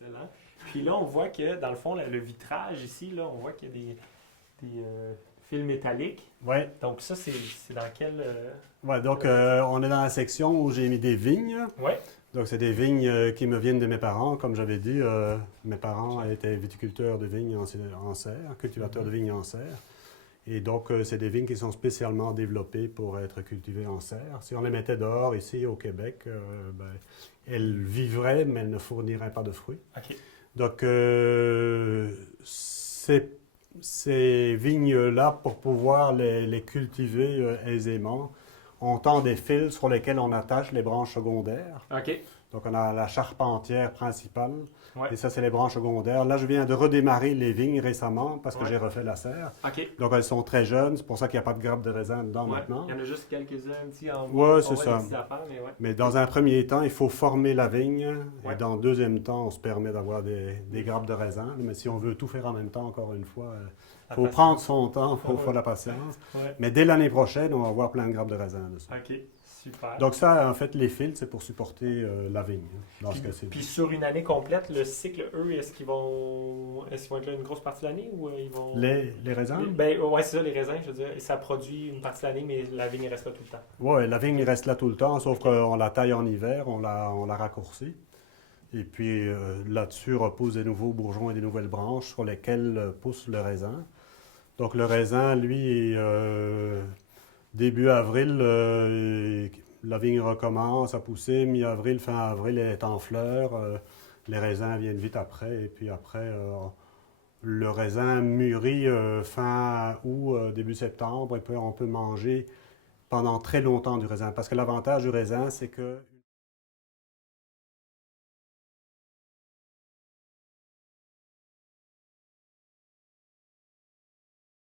Excellent. Puis là, on voit que dans le fond, le vitrage ici, là, on voit qu'il y a des fils métalliques. Oui. Donc ça, c'est dans quel... Ouais, donc on est dans la section où j'ai mis des vignes. Ouais. Donc c'est des vignes qui me viennent de mes parents. Comme j'avais dit, mes parents étaient viticulteurs de vignes en serre, cultivateurs de vignes en serre. Et donc, c'est des vignes qui sont spécialement développées pour être cultivées en serre. Si on les mettait dehors, ici, au Québec, ben, elles vivraient, mais elles ne fourniraient pas de fruits. OK. Donc, ces vignes-là, pour pouvoir les cultiver aisément, on tend des fils sur lesquels on attache les branches secondaires. OK. Donc, on a la charpentière principale, Ouais. et ça, c'est les branches secondaires. Là, je viens de redémarrer les vignes récemment parce que Ouais. j'ai refait la serre. OK. Donc, elles sont très jeunes, c'est pour ça qu'il n'y a pas de grappes de raisin dedans Ouais. maintenant. Il y en a juste quelques-uns ici en Ouais, bas. c'est On voit ça. des petites affaires, mais ouais. Mais dans un premier temps, il faut former la vigne. Ouais. Et dans le deuxième temps, on se permet d'avoir des grappes de raisin. Mais si on veut tout faire en même temps, encore une fois, il faut prendre son temps, il faut faire la patience. Ouais. Mais dès l'année prochaine, on va avoir plein de grappes de raisin dessus. OK. Super. Donc ça, en fait, les fils, c'est pour supporter la vigne. Dans ce Puis, cas-ci. puis sur une année complète, le cycle, eux, est-ce qu'ils vont être là une grosse partie de l'année ou ils vont... Les raisins? Ben, ouais, c'est ça, les raisins, je veux dire. Ça produit une partie de l'année, mais la vigne reste là tout le temps. Oui, la vigne reste là tout le temps, sauf qu'on la taille en hiver, on la raccourcit. Et puis là-dessus repoussent des nouveaux bourgeons et des nouvelles branches sur lesquelles pousse le raisin. Donc le raisin, lui, début avril, la vigne recommence à pousser. Mi-avril, fin avril, elle est en fleurs. Les raisins viennent vite après. Et puis après, le raisin mûrit fin août, début septembre. Et puis on peut manger pendant très longtemps du raisin. Parce que l'avantage du raisin, c'est que